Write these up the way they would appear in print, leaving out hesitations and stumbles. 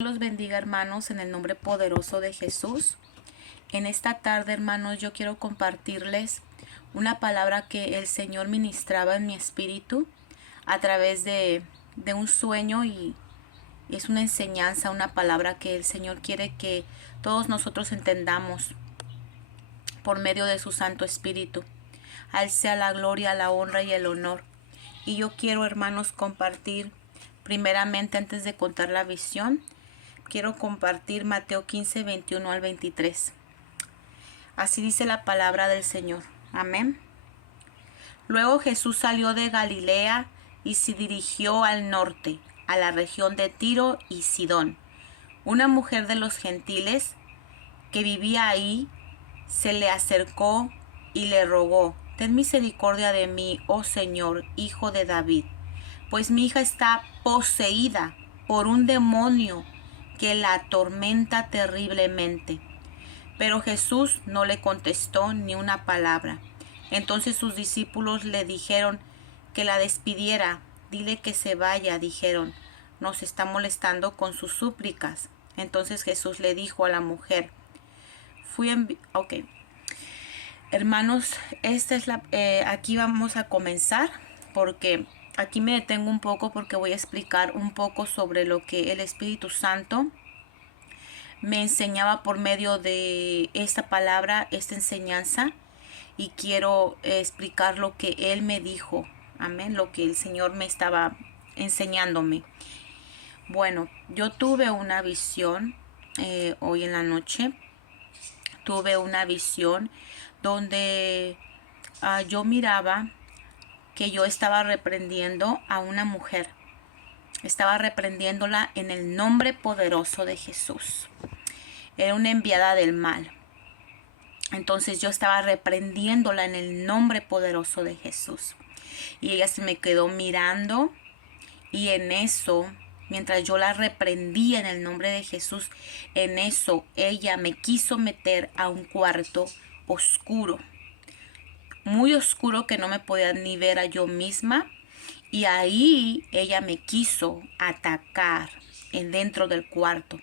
Los bendiga, hermanos, en el nombre poderoso de Jesús. En esta tarde, hermanos, yo quiero compartirles una palabra que el Señor ministraba en mi espíritu a través de un sueño, y es una enseñanza, una palabra que el Señor quiere que todos nosotros entendamos por medio de su Santo Espíritu. A Él sea la gloria, la honra y el honor. Y yo quiero, hermanos, compartir primeramente, antes de contar la visión, quiero compartir Mateo 15, 21 al 23. Así dice la palabra del Señor. Amén. Luego Jesús salió de Galilea y se dirigió al norte, a la región de Tiro y Sidón. Una mujer de los gentiles que vivía ahí se le acercó y le rogó: «Ten misericordia de mí, oh Señor, hijo de David, pues mi hija está poseída por un demonio que la atormenta terriblemente». Pero Jesús no le contestó ni una palabra. Entonces sus discípulos le dijeron que la despidiera. «Dile que se vaya», dijeron, «nos está molestando con sus súplicas». Entonces Jesús le dijo a la mujer: Hermanos, aquí vamos a comenzar, porque aquí me detengo un poco porque voy a explicar un poco sobre lo que el Espíritu Santo me enseñaba por medio de esta palabra, esta enseñanza, y quiero explicar lo que Él me dijo. Amén, lo que el Señor me estaba enseñándome. Bueno, yo tuve una visión hoy en la noche. Tuve una visión donde yo miraba que yo estaba reprendiendo a una mujer. Estaba reprendiéndola en el nombre poderoso de Jesús. Era una enviada del mal. Entonces yo estaba reprendiéndola en el nombre poderoso de Jesús. Y ella se me quedó mirando, y en eso, mientras yo la reprendía en el nombre de Jesús, en eso ella me quiso meter a un cuarto oscuro, muy oscuro, que no me podía ni ver a yo misma. Y ahí ella me quiso atacar dentro del cuarto.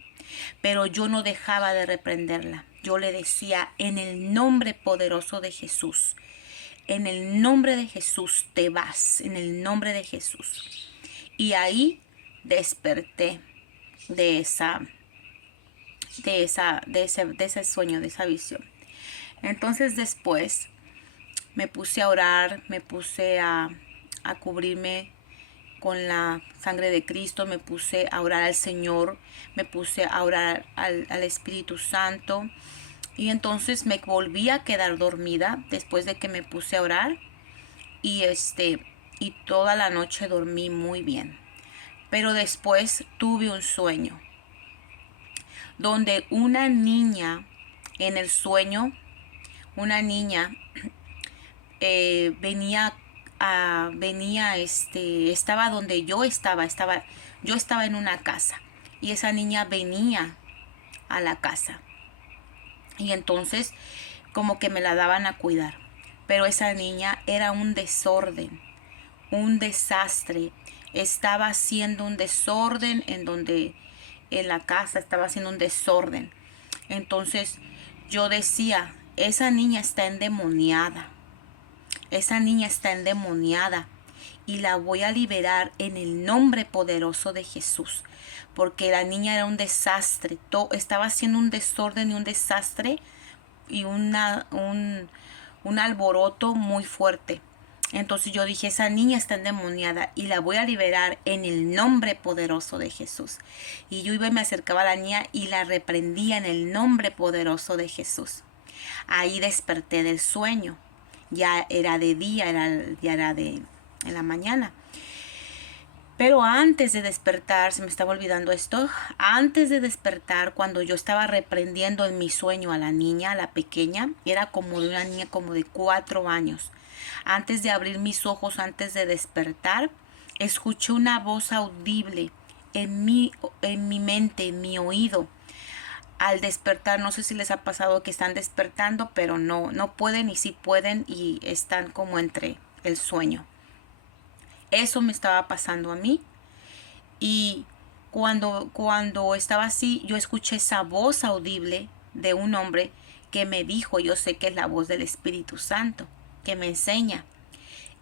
Pero yo no dejaba de reprenderla. Yo le decía: en el nombre poderoso de Jesús, en el nombre de Jesús te vas, en el nombre de Jesús. Y ahí desperté de ese sueño, de esa visión. Entonces después me puse a orar, me puse a cubrirme con la sangre de Cristo, me puse a orar al Señor, me puse a orar al Espíritu Santo. Y entonces me volví a quedar dormida después de que me puse a orar. Y toda la noche dormí muy bien. Pero después tuve un sueño donde una niña, en el sueño, una niña estaba donde yo estaba. Yo estaba en una casa, y esa niña venía a la casa, y entonces como que me la daban a cuidar. Pero esa niña era un desorden, un desastre. Estaba haciendo un desorden en la casa estaba haciendo un desorden. Entonces yo decía: esa niña está endemoniada. Esa niña está endemoniada, y la voy a liberar en el nombre poderoso de Jesús. Porque la niña era un desastre. Estaba haciendo un desorden y un desastre, y un alboroto muy fuerte. Entonces yo dije: esa niña está endemoniada y la voy a liberar en el nombre poderoso de Jesús. Y yo iba y me acercaba a la niña y la reprendía en el nombre poderoso de Jesús. Ahí desperté del sueño. Ya era de día, ya era en la mañana. Pero antes de despertar, se me estaba olvidando esto, antes de despertar, cuando yo estaba reprendiendo en mi sueño a la niña, a la pequeña, era como de una niña como de 4 años. Antes de abrir mis ojos, antes de despertar, escuché una voz audible en mi mente, en mi oído. Al despertar, no sé si les ha pasado que están despertando, pero no pueden, y sí pueden, y están como entre el sueño. Eso me estaba pasando a mí. Y Cuando estaba así, yo escuché esa voz audible de un hombre que me dijo, yo sé que es la voz del Espíritu Santo, que me enseña.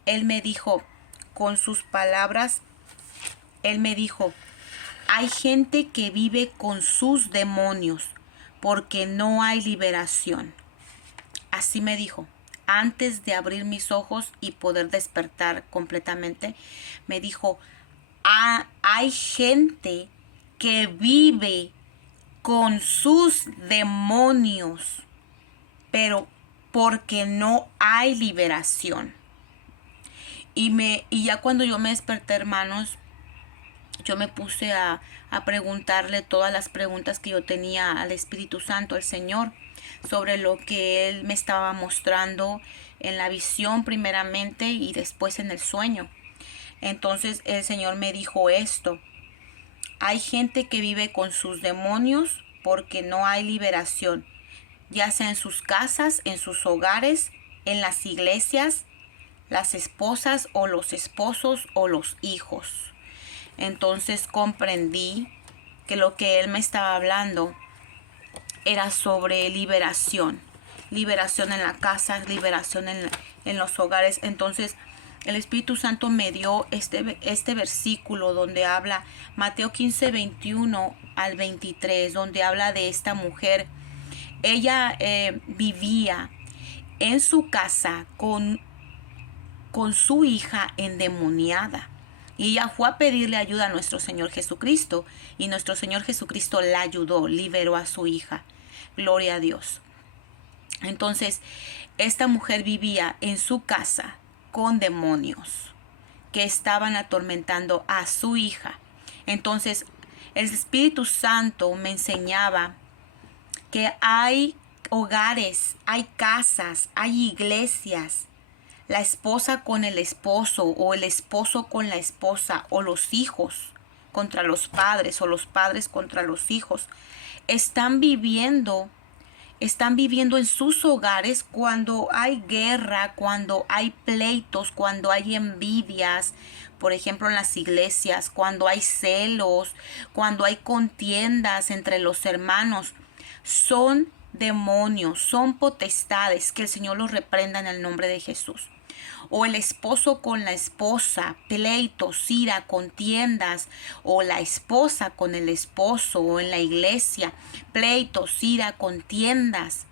Él me dijo, con sus palabras, él me dijo, hay gente que vive con sus demonios porque no hay liberación. Así me dijo. Antes de abrir mis ojos y poder despertar completamente, me dijo, hay gente que vive con sus demonios, pero porque no hay liberación. Y ya cuando yo me desperté, hermanos, yo me puse a preguntarle todas las preguntas que yo tenía al Espíritu Santo, al Señor, sobre lo que Él me estaba mostrando en la visión primeramente y después en el sueño. Entonces el Señor me dijo esto: hay gente que vive con sus demonios porque no hay liberación, ya sea en sus casas, en sus hogares, en las iglesias, las esposas o los esposos o los hijos. Entonces comprendí que lo que él me estaba hablando era sobre liberación. Liberación en la casa, liberación en los hogares. Entonces el Espíritu Santo me dio este versículo donde habla Mateo 15, 21 al 23, donde habla de esta mujer. Ella vivía en su casa con su hija endemoniada. Y ella fue a pedirle ayuda a nuestro Señor Jesucristo. Y nuestro Señor Jesucristo la ayudó, liberó a su hija. Gloria a Dios. Entonces, esta mujer vivía en su casa con demonios que estaban atormentando a su hija. Entonces, el Espíritu Santo me enseñaba que hay hogares, hay casas, hay iglesias, la esposa con el esposo o el esposo con la esposa o los hijos contra los padres o los padres contra los hijos, están viviendo en sus hogares cuando hay guerra, cuando hay pleitos, cuando hay envidias, por ejemplo en las iglesias, cuando hay celos, cuando hay contiendas entre los hermanos. Son demonios, son potestades, que el Señor los reprenda en el nombre de Jesús. O el esposo con la esposa, pleitos, ira, contiendas, o la esposa con el esposo, o en la iglesia, pleitos, ira, contiendas.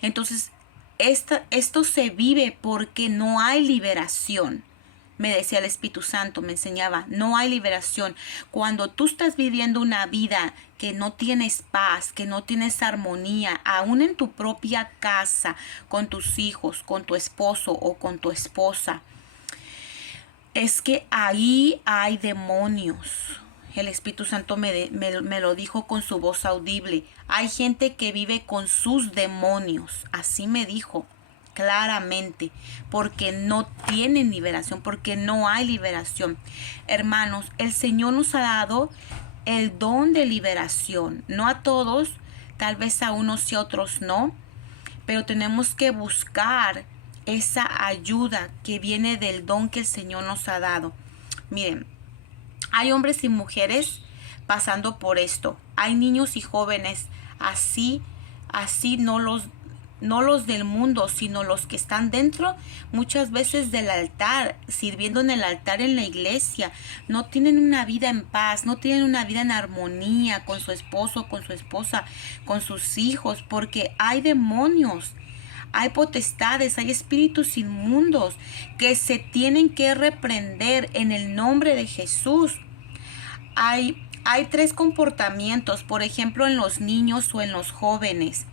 Entonces, esto se vive porque no hay liberación. Me decía el Espíritu Santo, me enseñaba, no hay liberación. Cuando tú estás viviendo una vida que no tienes paz, que no tienes armonía, aún en tu propia casa, con tus hijos, con tu esposo o con tu esposa, es que ahí hay demonios. El Espíritu Santo me lo dijo con su voz audible. Hay gente que vive con sus demonios. Así me dijo claramente, porque no tienen liberación, porque no hay liberación. Hermanos, el Señor nos ha dado el don de liberación. No a todos, tal vez a unos y a otros no, pero tenemos que buscar esa ayuda que viene del don que el Señor nos ha dado. Miren, hay hombres y mujeres pasando por esto. Hay niños y jóvenes así no los del mundo, sino los que están dentro muchas veces del altar, sirviendo en el altar en la iglesia. No tienen una vida en paz, no tienen una vida en armonía con su esposo, con su esposa, con sus hijos, porque hay demonios. Hay potestades, hay espíritus inmundos que se tienen que reprender en el nombre de Jesús. Hay 3 comportamientos, por ejemplo, en los niños o en los jóvenes,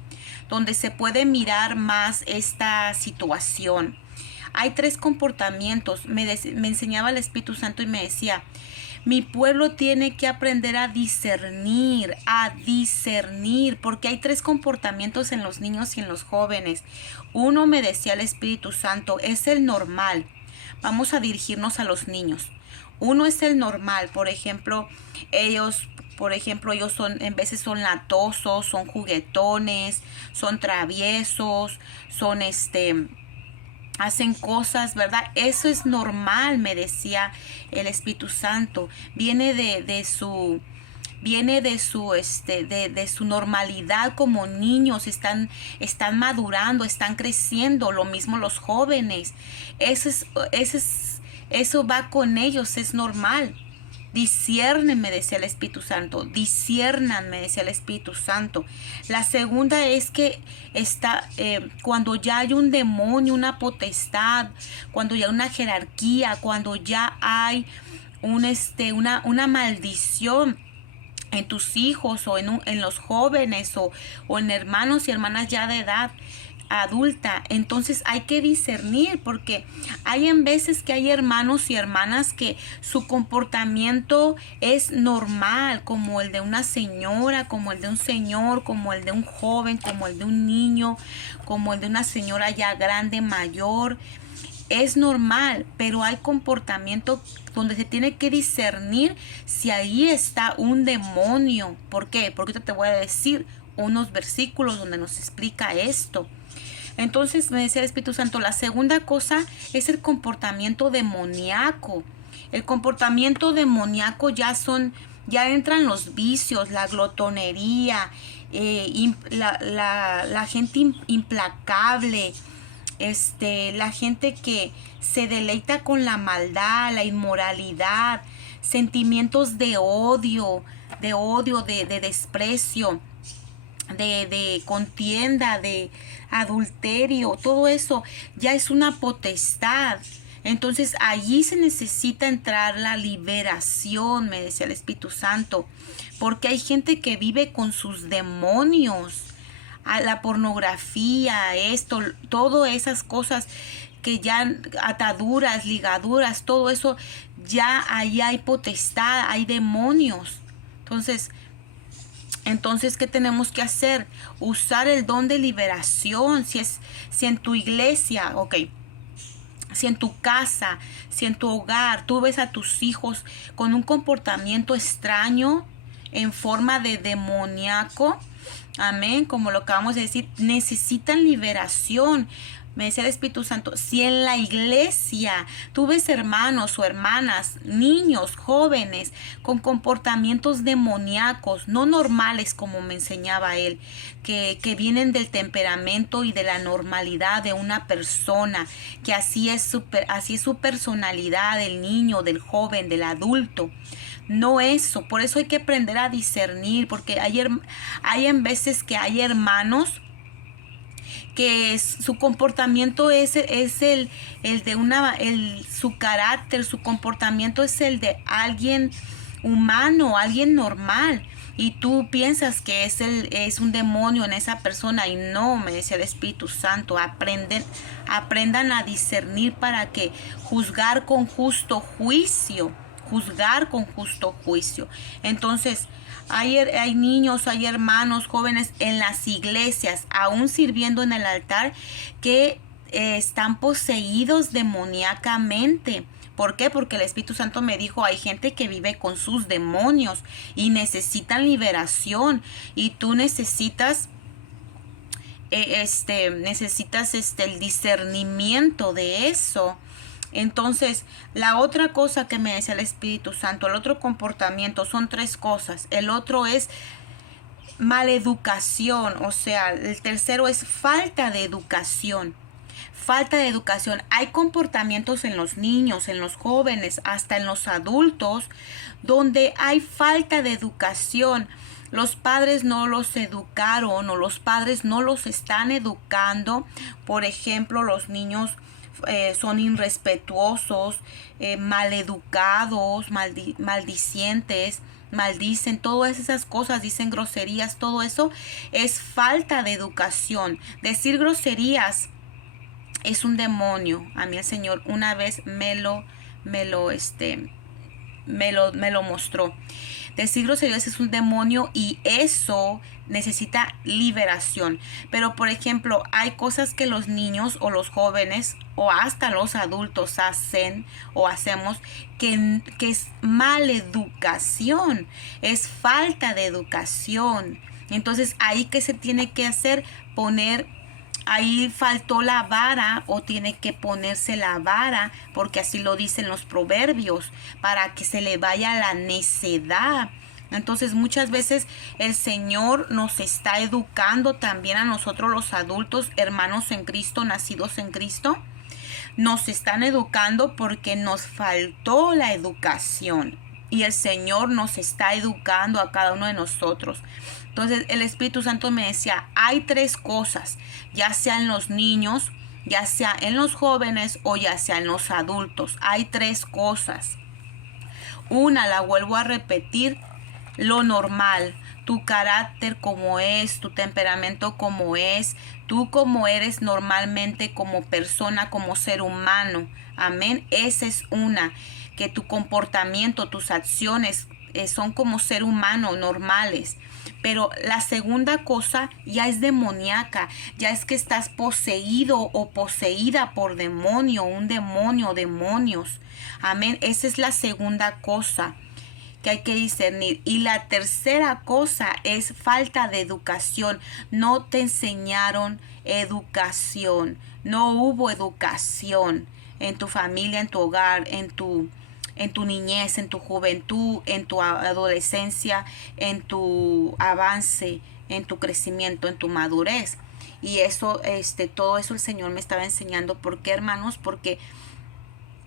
donde se puede mirar más esta situación. Hay 3 comportamientos. Me enseñaba el Espíritu Santo y me decía, mi pueblo tiene que aprender a discernir, porque hay 3 comportamientos en los niños y en los jóvenes. Uno, me decía el Espíritu Santo, es el normal. Vamos a dirigirnos a los niños. Uno es el normal, por ejemplo, ellos en veces son latosos, son juguetones, son traviesos, son hacen cosas, ¿verdad? Eso es normal, me decía el Espíritu Santo. Viene de su normalidad como niños, están madurando, están creciendo, lo mismo los jóvenes. Eso va con ellos, es normal. Disciernen, me decía el Espíritu Santo. Disciernan, me decía el Espíritu Santo. La segunda es que cuando ya hay un demonio, una potestad, cuando ya hay una jerarquía, cuando ya hay una maldición en tus hijos o en los jóvenes o en hermanos y hermanas ya de edad adulta, entonces hay que discernir, porque hay en veces que hay hermanos y hermanas que su comportamiento es normal, como el de una señora, como el de un señor, como el de un joven, como el de un niño, como el de una señora ya grande, mayor. Es normal, pero hay comportamiento donde se tiene que discernir si ahí está un demonio. ¿Por qué? Porque te voy a decir unos versículos donde nos explica esto. Entonces me decía el Espíritu Santo, la segunda cosa es el comportamiento demoníaco. El comportamiento demoníaco ya entran los vicios, la glotonería, la gente implacable, la gente que se deleita con la maldad, la inmoralidad, sentimientos de odio, de desprecio, de contienda, de adulterio. Todo eso ya es una potestad. Entonces allí se necesita entrar la liberación, me decía el Espíritu Santo, porque hay gente que vive con sus demonios, la pornografía, todas esas cosas que ya, ataduras, ligaduras, todo eso, ya ahí hay potestad, hay demonios. Entonces, ¿qué tenemos que hacer? Usar el don de liberación. Si en tu iglesia, si en tu casa, si en tu hogar, tú ves a tus hijos con un comportamiento extraño, en forma de demoníaco, amén, como lo acabamos de decir, necesitan liberación. Me decía el Espíritu Santo, si en la iglesia tú ves hermanos o hermanas, niños, jóvenes, con comportamientos demoníacos, no normales como me enseñaba él, que vienen del temperamento y de la normalidad de una persona, que así es su personalidad, del niño, del joven, del adulto. No eso, por eso hay que aprender a discernir, porque hay en veces que hay hermanos que su comportamiento es el de su carácter, su comportamiento es el de alguien humano, alguien normal. Y tú piensas que es un demonio en esa persona, y no, me decía el Espíritu Santo, aprendan a discernir para que juzgar con justo juicio. Entonces, hay niños, hay hermanos, jóvenes en las iglesias, aún sirviendo en el altar, que están poseídos demoníacamente. ¿Por qué? Porque el Espíritu Santo me dijo, hay gente que vive con sus demonios y necesitan liberación, y tú necesitas el discernimiento de eso. Entonces, la otra cosa que me decía el Espíritu Santo, el otro comportamiento, son tres cosas. El otro es maleducación, o sea, el tercero es falta de educación. Falta de educación. Hay comportamientos en los niños, en los jóvenes, hasta en los adultos, donde hay falta de educación. Los padres no los educaron, o los padres no los están educando. Por ejemplo, los niños son irrespetuosos, maleducados, maldicientes, maldicen, todas esas cosas, dicen groserías. Todo eso es falta de educación. Decir groserías es un demonio. A mí el Señor una vez me lo mostró. Decir groserías es un demonio, y eso necesita liberación. Pero por ejemplo, hay cosas que los niños o los jóvenes o hasta los adultos hacen o hacemos que es maleducación, es falta de educación. Entonces ahí, ¿qué se tiene que hacer? Poner ahí faltó la vara o tiene que ponerse la vara, porque así lo dicen los proverbios, para que se le vaya la necedad. Entonces muchas veces el Señor nos está educando también a nosotros los adultos, hermanos en Cristo, nacidos en Cristo. Nos están educando porque nos faltó la educación. Y el Señor nos está educando a cada uno de nosotros. Entonces el Espíritu Santo me decía, hay tres cosas, ya sea en los niños, ya sea en los jóvenes o ya sea en los adultos. Hay tres cosas. Una, la vuelvo a repetir, lo normal, tu carácter como es, tu temperamento como es, tú como eres normalmente como persona, como ser humano. Amén. Esa es una, que tu comportamiento, tus acciones son como ser humano, normales. Pero la segunda cosa ya es demoníaca, ya es que estás poseído o poseída por demonio, un demonio, demonios. Amén. Esa es la segunda cosa que hay que discernir. Y la tercera cosa es falta de educación. No te enseñaron educación. No hubo educación en tu familia, en tu hogar, en tu niñez, en tu juventud, en tu adolescencia, en tu avance, en tu crecimiento, en tu madurez. Y eso, todo eso el Señor me estaba enseñando. ¿Por qué, hermanos? Porque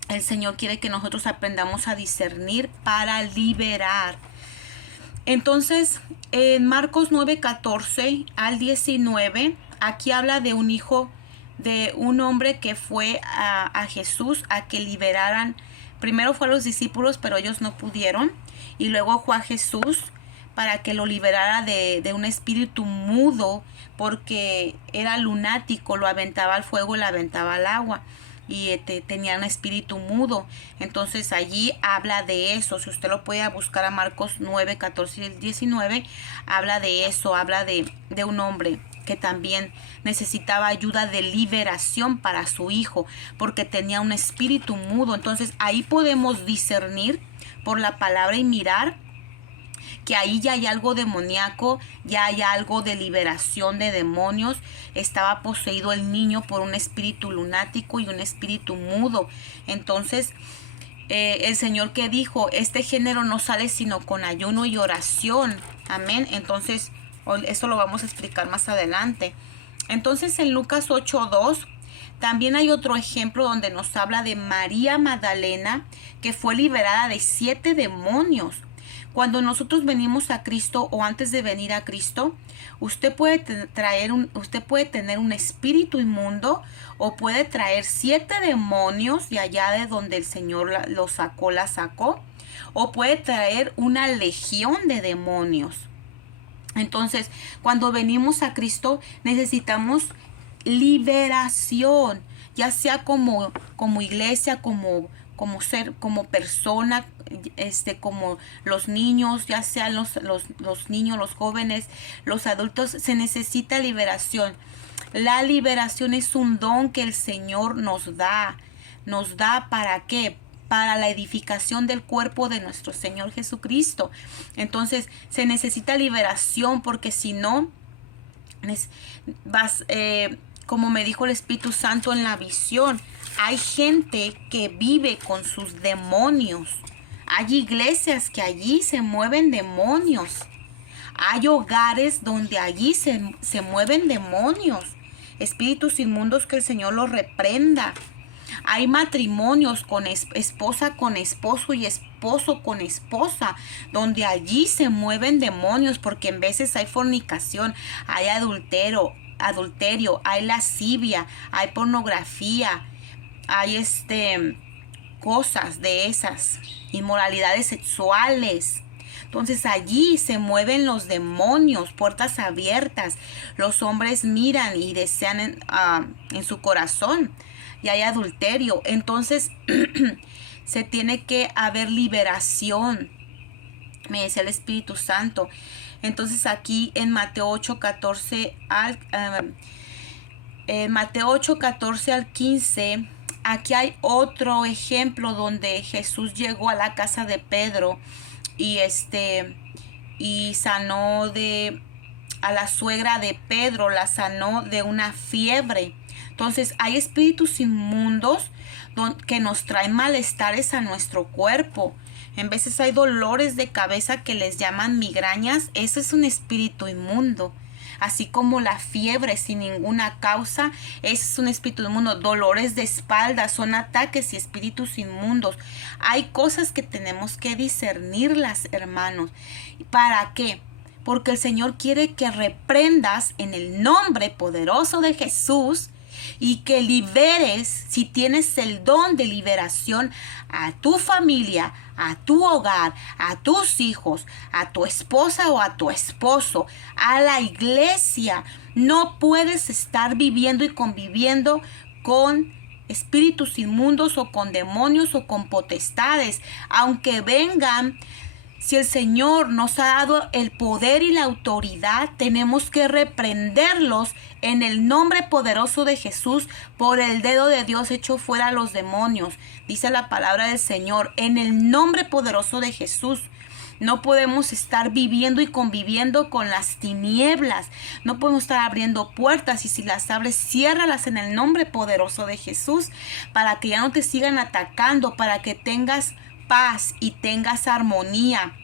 el Señor quiere que nosotros aprendamos a discernir para liberar. Entonces, en Marcos 9:14 al 19, aquí habla de un hijo, de un hombre que fue a Jesús a que liberaran. Primero fue a los discípulos, pero ellos no pudieron. Y luego fue a Jesús para que lo liberara de un espíritu mudo, porque era lunático, lo aventaba al fuego y lo aventaba al agua. Y tenía un espíritu mudo. Entonces allí habla de eso. Si usted lo puede buscar a Marcos 9, 14 y 19, habla de eso, habla de un hombre que también necesitaba ayuda de liberación para su hijo, porque tenía un espíritu mudo. Entonces ahí podemos discernir por la palabra y mirar que ahí ya hay algo demoníaco, ya hay algo de liberación de demonios. Estaba poseído el niño por un espíritu lunático y un espíritu mudo. Entonces el Señor que dijo, este género no sale sino con ayuno y oración. Amén. Entonces eso lo vamos a explicar más adelante. Entonces en Lucas 8:2 también hay otro ejemplo donde nos habla de María Magdalena, que fue liberada de 7 demonios. Cuando nosotros venimos a Cristo o antes de venir a Cristo, usted puede tener un espíritu inmundo o puede traer 7 demonios de allá de donde el Señor la sacó, o puede traer una legión de demonios. Entonces, cuando venimos a Cristo, necesitamos liberación, ya sea como iglesia, como ser, como persona, como los niños, ya sean los niños, los jóvenes, los adultos. Se necesita liberación. La liberación es un don que el Señor nos da. ¿Nos da para qué? Para la edificación del cuerpo de nuestro Señor Jesucristo. Entonces se necesita liberación, porque si no como me dijo el Espíritu Santo en la visión, hay gente que vive con sus demonios. Hay iglesias que allí se mueven demonios. Hay hogares donde allí se mueven demonios. Espíritus inmundos, que el Señor los reprenda. Hay matrimonios con esposa con esposo y esposo con esposa, donde allí se mueven demonios, porque en veces hay fornicación, hay adulterio, hay lascivia, hay pornografía, hay cosas de esas, inmoralidades sexuales. Entonces allí se mueven los demonios, puertas abiertas. Los hombres miran y desean en su corazón, y hay adulterio. Entonces se tiene que haber liberación, me decía el Espíritu Santo. Entonces aquí en Mateo 8:14 al 15, aquí hay otro ejemplo donde Jesús llegó a la casa de Pedro y sanó de a la suegra de Pedro, la sanó de una fiebre. Entonces hay espíritus inmundos que nos traen malestares a nuestro cuerpo. En veces hay dolores de cabeza que les llaman migrañas. Eso es un espíritu inmundo. Así como la fiebre sin ninguna causa, ese es un espíritu inmundo. Dolores de espalda son ataques y espíritus inmundos. Hay cosas que tenemos que discernirlas, hermanos. ¿Para qué? Porque el Señor quiere que reprendas en el nombre poderoso de Jesús y que liberes, si tienes el don de liberación, a tu familia, a tu hogar, a tus hijos, a tu esposa o a tu esposo, a la iglesia. No puedes estar viviendo y conviviendo con espíritus inmundos o con demonios o con potestades, aunque vengan. Si el Señor nos ha dado el poder y la autoridad, tenemos que reprenderlos en el nombre poderoso de Jesús. Por el dedo de Dios echó fuera a los demonios. Dice la palabra del Señor, en el nombre poderoso de Jesús. No podemos estar viviendo y conviviendo con las tinieblas. No podemos estar abriendo puertas, y si las abres, ciérralas en el nombre poderoso de Jesús, para que ya no te sigan atacando, para que tengas paz y tengas armonía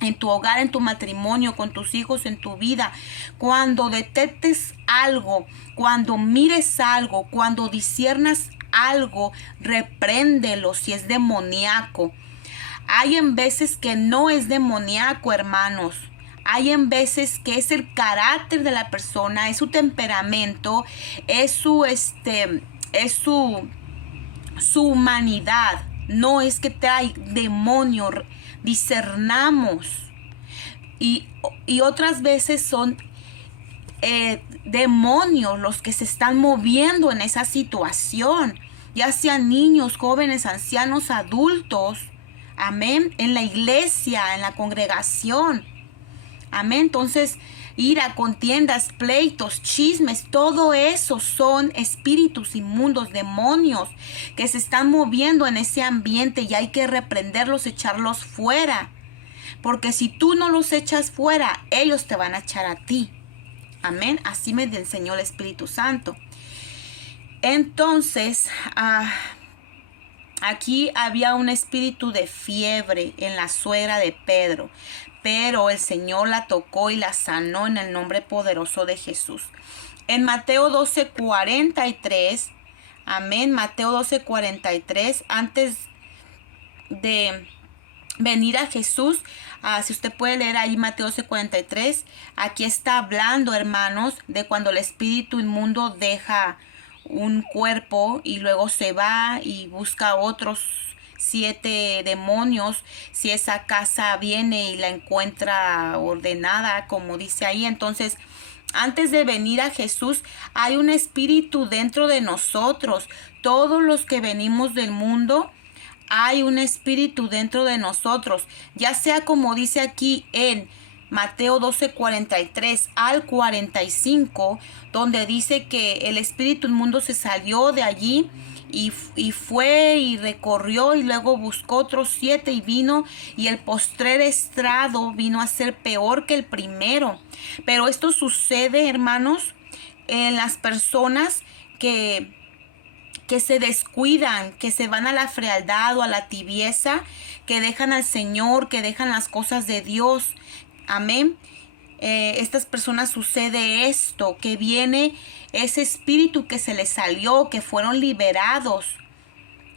en tu hogar, en tu matrimonio, con tus hijos, en tu vida. Cuando detectes algo, cuando mires algo, cuando disiernas algo, repréndelo si es demoníaco. Hay en veces que no es demoníaco, hermanos. Hay en veces que es el carácter de la persona, es su temperamento, es su humanidad. No es que trae demonio. Discernamos. Y otras veces son demonios los que se están moviendo en esa situación, ya sean niños, jóvenes, ancianos, adultos. Amén. En la iglesia, en la congregación. Amén. Entonces, ira, contiendas, pleitos, chismes, todo eso son espíritus inmundos, demonios que se están moviendo en ese ambiente, y hay que reprenderlos, echarlos fuera. Porque si tú no los echas fuera, ellos te van a echar a ti. Amén. Así me enseñó el Espíritu Santo. Entonces, aquí había un espíritu de fiebre en la suegra de Pedro, pero el Señor la tocó y la sanó en el nombre poderoso de Jesús. En Mateo 12:43, amén, Mateo 12:43, antes de venir a Jesús, si usted puede leer ahí Mateo 12:43, aquí está hablando, hermanos, de cuando el espíritu inmundo deja un cuerpo y luego se va y busca otros 7 demonios. Si esa casa viene y la encuentra ordenada, como dice ahí, entonces antes de venir a Jesús hay un espíritu dentro de nosotros. Todos los que venimos del mundo, hay un espíritu dentro de nosotros, ya sea como dice aquí en Mateo 12:43 al 45, donde dice que el espíritu inmundo se salió de allí y fue y recorrió y luego buscó otros 7 y vino, y el postrer estrado vino a ser peor que el primero. Pero esto sucede, hermanos, en las personas que se descuidan, que se van a la frialdad o a la tibieza, que dejan al Señor, que dejan las cosas de Dios. Amén. Estas personas sucede esto, que viene ese espíritu que se les salió, que fueron liberados.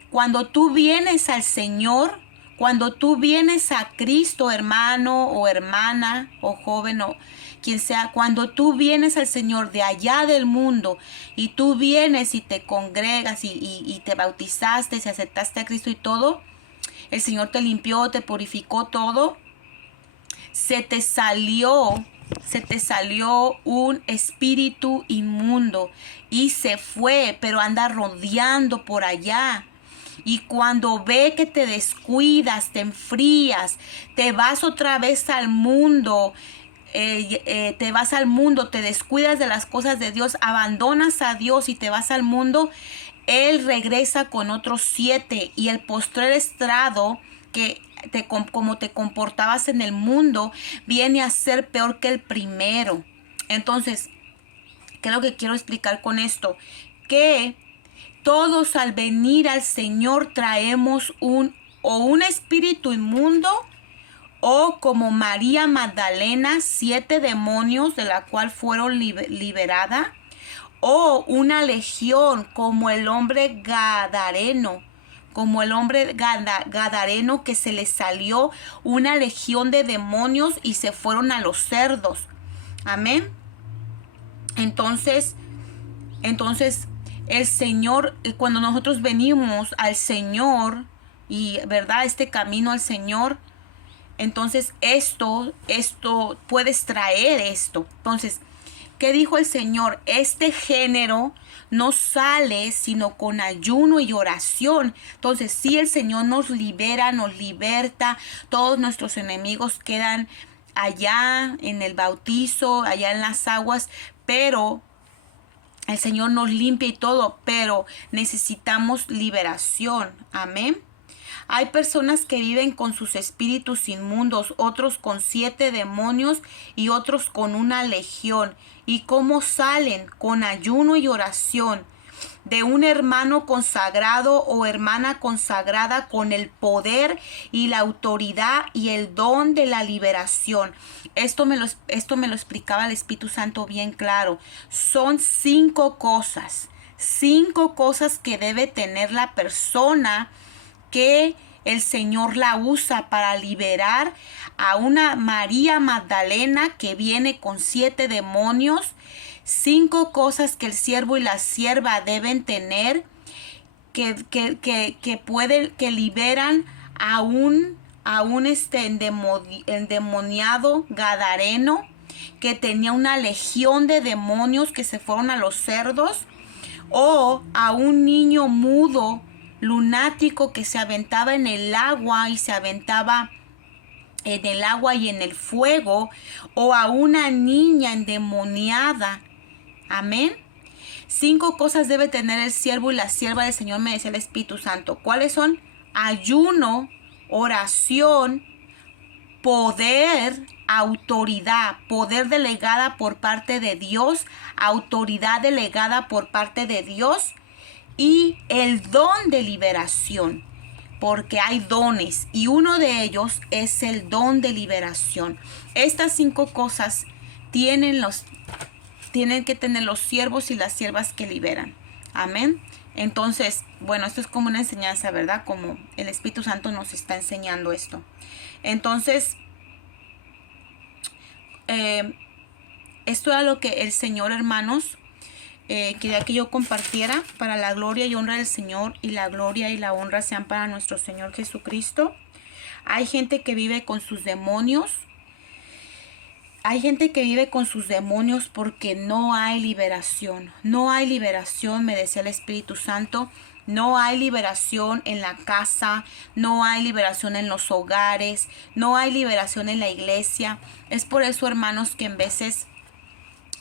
Cuando tú vienes al Señor, cuando tú vienes a Cristo, hermano o hermana o joven o quien sea, cuando tú vienes al Señor de allá del mundo y tú vienes y te congregas y te bautizaste, y aceptaste a Cristo y todo, el Señor te limpió, te purificó todo, se te salió un espíritu inmundo y se fue, pero anda rodeando por allá. Y cuando ve que te descuidas, te enfrías, te vas otra vez al mundo, te descuidas de las cosas de Dios, abandonas a Dios y te vas al mundo, Él regresa con otros 7, y el postrer estrado, que como te comportabas en el mundo, viene a ser peor que el primero. Entonces, ¿qué es lo que quiero explicar con esto? Que todos al venir al Señor traemos un espíritu inmundo, o como María Magdalena, 7 demonios de la cual fueron liberada, o una legión como el hombre gadareno, que se le salió una legión de demonios y se fueron a los cerdos. Amén. Entonces el Señor, cuando nosotros venimos al Señor y, ¿verdad?, este camino al Señor, entonces esto puedes traer esto. Entonces, ¿qué dijo el Señor? Este género no sale sino con ayuno y oración. Entonces, si el Señor nos libera, nos liberta, todos nuestros enemigos quedan allá en el bautizo, allá en las aguas, pero el Señor nos limpia y todo, pero necesitamos liberación. Amén. Hay personas que viven con sus espíritus inmundos, otros con 7 demonios y otros con una legión. ¿Y cómo salen? Con ayuno y oración de un hermano consagrado o hermana consagrada, con el poder y la autoridad y el don de la liberación. Esto me lo explicaba el Espíritu Santo bien claro. Son 5 cosas que debe tener la persona que el Señor la usa para liberar a una María Magdalena que viene con 7 demonios. 5 cosas que el siervo y la sierva deben tener que liberan a un endemoniado gadareno que tenía una legión de demonios que se fueron a los cerdos, o a un niño mudo lunático que se aventaba en el agua y en el fuego, o a una niña endemoniada. Amén. 5 cosas debe tener el siervo y la sierva del Señor, me decía el Espíritu Santo. ¿Cuáles son? Ayuno, oración, poder, autoridad, poder delegada por parte de Dios, autoridad delegada por parte de Dios, y el don de liberación, porque hay dones y uno de ellos es el don de liberación. Estas 5 cosas tienen que tener los siervos y las siervas que liberan. Amén. Entonces, bueno, esto es como una enseñanza, ¿verdad? Como el Espíritu Santo nos está enseñando esto. Entonces, esto era lo que el Señor, hermanos, quería que yo compartiera, para la gloria y honra del Señor, y la gloria y la honra sean para nuestro Señor Jesucristo. Hay gente que vive con sus demonios. Hay gente que vive con sus demonios porque no hay liberación. No hay liberación, me decía el Espíritu Santo. No hay liberación en la casa, no hay liberación en los hogares, no hay liberación en la iglesia. Es por eso, hermanos, que en veces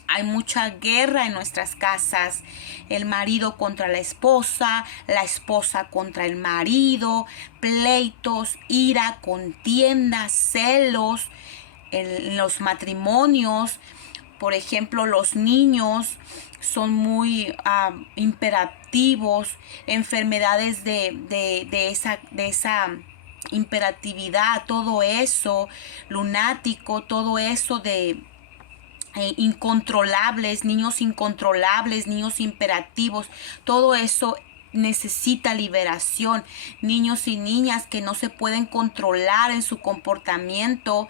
hay mucha guerra en nuestras casas. El marido contra la esposa contra el marido, pleitos, ira, contienda, celos en los matrimonios. Por ejemplo, los niños son muy imperativos, enfermedades de esa imperatividad, todo eso, lunático, todo eso de incontrolables, niños imperativos, todo eso necesita liberación. Niños y niñas que no se pueden controlar en su comportamiento,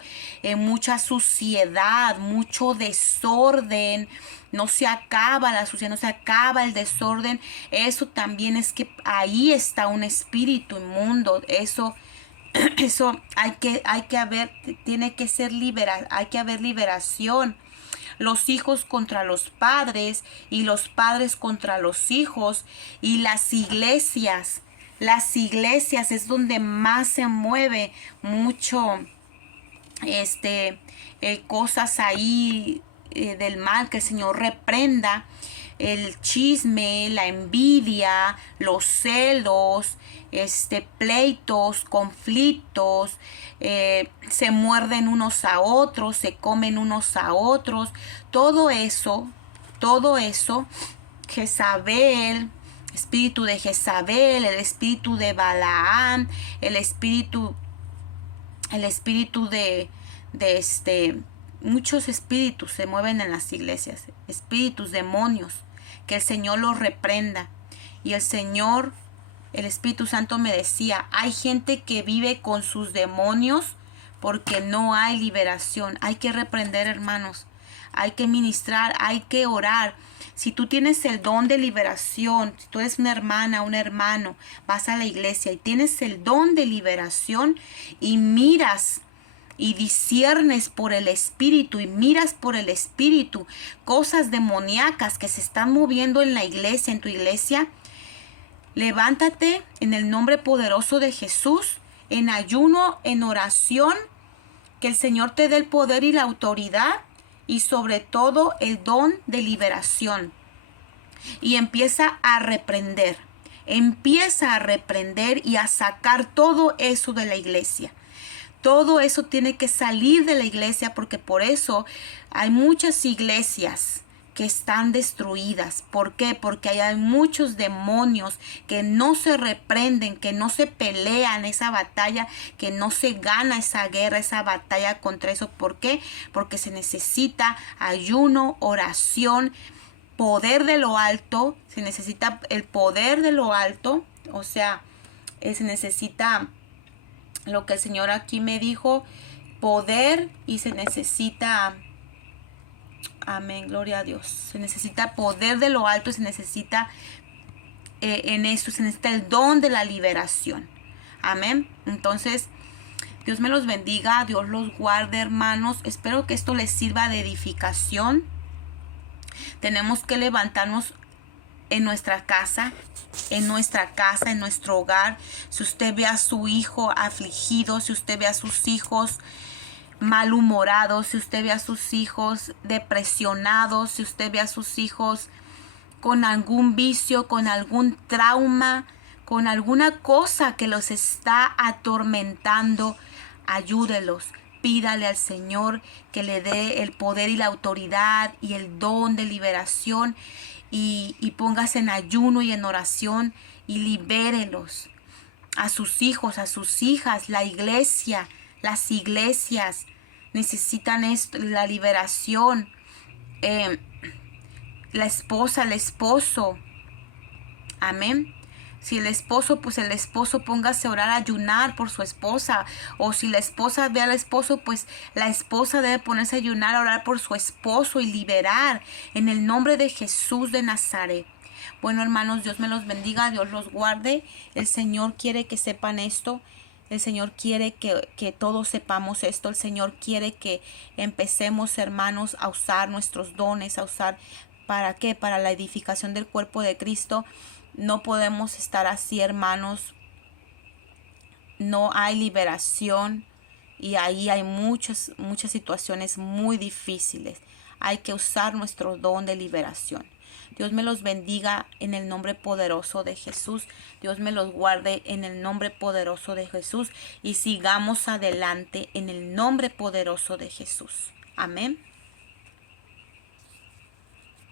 mucha suciedad, mucho desorden, no se acaba la suciedad, no se acaba el desorden. Eso también es que ahí está un espíritu inmundo. Eso tiene que ser hay que haber liberación. Los hijos contra los padres y los padres contra los hijos, y las iglesias es donde más se mueve mucho cosas ahí del mal, que el Señor reprenda. el chisme, la envidia, los celos, pleitos, conflictos, se muerden unos a otros, se comen unos a otros, todo eso, Jezabel, espíritu de Jezabel, el espíritu de Balaam, el espíritu de muchos espíritus se mueven en las iglesias, espíritus, demonios, que el Señor los reprenda. Y el Espíritu Santo me decía, hay gente que vive con sus demonios porque no hay liberación. Hay que reprender, hermanos, hay que ministrar, hay que orar. Si tú tienes el don de liberación, si tú eres una hermana, un hermano, vas a la iglesia y tienes el don de liberación y miras y disciernes por el Espíritu y miras por el Espíritu cosas demoníacas que se están moviendo en la iglesia, en tu iglesia, levántate en el nombre poderoso de Jesús, en ayuno, en oración, que el Señor te dé el poder y la autoridad y sobre todo el don de liberación. Y empieza a reprender y a sacar todo eso de la iglesia. Todo eso tiene que salir de la iglesia, porque por eso hay muchas iglesias que están destruidas. ¿Por qué? Porque hay muchos demonios que no se reprenden, que no se pelean esa batalla, que no se gana esa guerra, esa batalla contra eso. ¿Por qué? Porque se necesita ayuno, oración, poder de lo alto. Se necesita el poder de lo alto. O sea, se necesita lo que el Señor aquí me dijo, poder, y se necesita, amén, gloria a Dios, se necesita poder de lo alto y se necesita en esto, se necesita el don de la liberación, amén. Entonces, Dios me los bendiga, Dios los guarde, hermanos. Espero que esto les sirva de edificación. Tenemos que levantarnos en nuestra casa, en nuestro hogar. Si usted ve a su hijo afligido, si usted ve a sus hijos malhumorados, si usted ve a sus hijos depresionados, si usted ve a sus hijos con algún vicio, con algún trauma, con alguna cosa que los está atormentando, ayúdelos. Pídale al Señor que le dé el poder y la autoridad y el don de liberación, y póngase en ayuno y en oración y libérelos. A sus hijos, a sus hijas, la iglesia, las iglesias necesitan esto, la liberación. La esposa, el esposo, amén. Si el esposo, pues el esposo póngase a orar, a ayunar por su esposa. O si la esposa ve al esposo, pues la esposa debe ponerse a ayunar, a orar por su esposo y liberar en el nombre de Jesús de Nazaret. Bueno, hermanos, Dios me los bendiga, Dios los guarde. El Señor quiere que sepan esto. El Señor quiere que todos sepamos esto. El Señor quiere que empecemos, hermanos, a usar nuestros dones, a usar, ¿para qué? Para la edificación del cuerpo de Cristo. No podemos estar así, hermanos. No hay liberación y ahí hay muchas situaciones muy difíciles. Hay que usar nuestro don de liberación. Dios me los bendiga en el nombre poderoso de Jesús. Dios me los guarde en el nombre poderoso de Jesús. Y sigamos adelante en el nombre poderoso de Jesús. Amén.